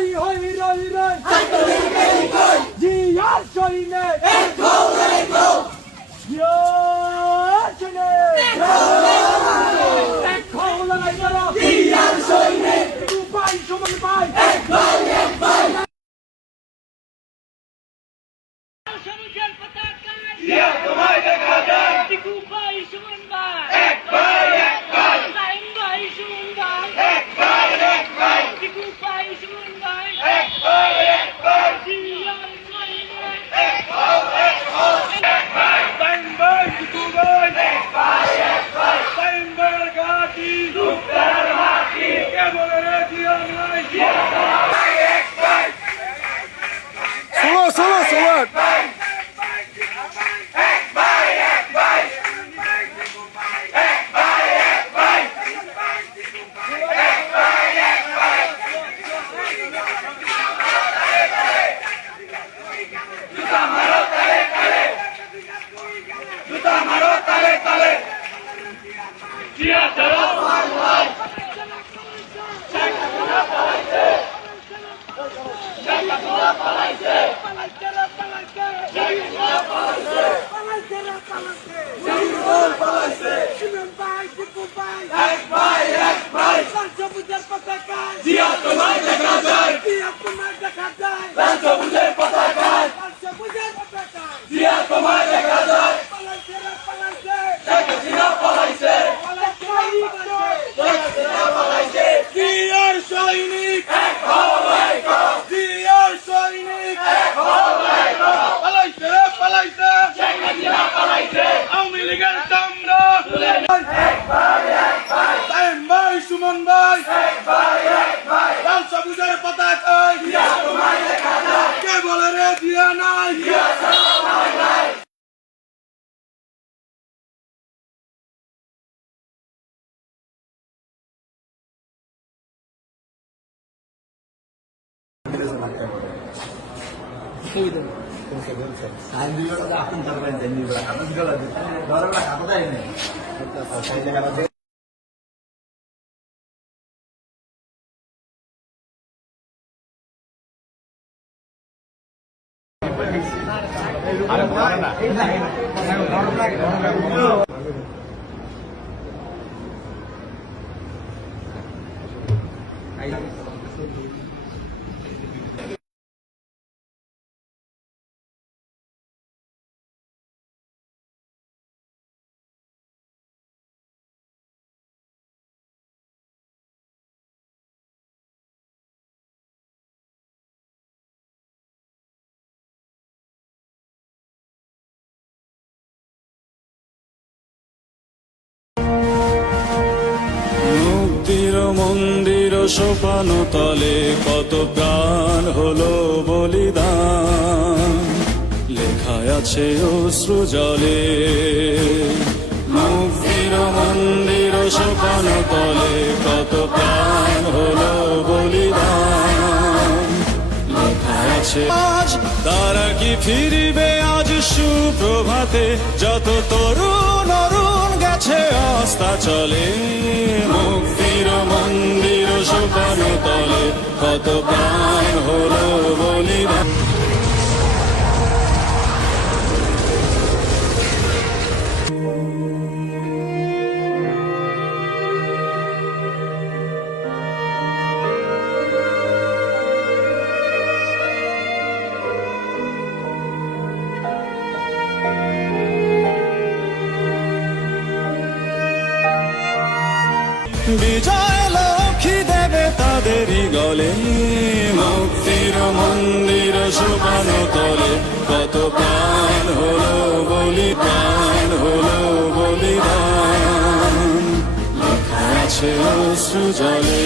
হই হই রই রই জিয়ার সইনে জিয়ার সইনে এক খোলা নাই করো জিয়ার সইনে দুবাই সমান ভাই এক ভাই সবুজের পতাকায় জিয়া তোমায় দেখা যায় টিকু ভাই সুমন ভাই এক ভাই সাইম ভাই সুমন ভাই এক ভাই টিকু ভাই সুমন ভাই এক ভাই জিয়ার সইনে সাইম ভাই টিকু ভাই এক ভাই সাইম ভাইয়ের ঘাটি দুঃখের মাটি কে বলে রে জিয়া নাই জিয়া তোমায় এক ভাই সোলো জুতা মারো তালে তালে জিয়া চলো এক ভাই সবুজের পতাকায় জিয়া তোমায় দেখা যায় তোমার দেখা যায় লাল সবুজের পতাকায় সবুজের পতাকায় জিয়া তোমায় দেখা যায় পালাইছে শেখ হাসিনা পলাইছে শেখ হাসিনা পলাইছে জিয়ার সৈনিক এক হওয়াই জিয়ার সৈনিক এক হওয়াই পালাইছে শেখ হাসিনা পলাইছে আওয়ামী লীগের চামড়া তুলে এক ভাই সাইম ভাই সুমন ভাই এক ভাই লাল সবুজের পতাকায় জিয়া তোমায় দেখা যায় কে বলে রে জিয়া নাই জিয়া নাই মুক্তির মন্দির সোপান তলে কত প্রাণ হলো বলিদান লেখায় আছে অশ্রু জলে মুক্তির মন্দির সোপান তলে কত প্রাণ হলো বলিদান লেখায় আছে আজ তারা কি ফিরবে আজ সুপ্রভাতে যত তরুণ অরুণ গেছে আস্থা চলে মুক্তির মন্দির সোপান তলে কত প্রাণ হলো বলিদান বিজয় লক্ষ্মী দেবে তাদেরই গলে মুক্তির মন্দির সোপান তলে কত প্রাণ হলো বলিদান লেখা আছে অশ্রু জলে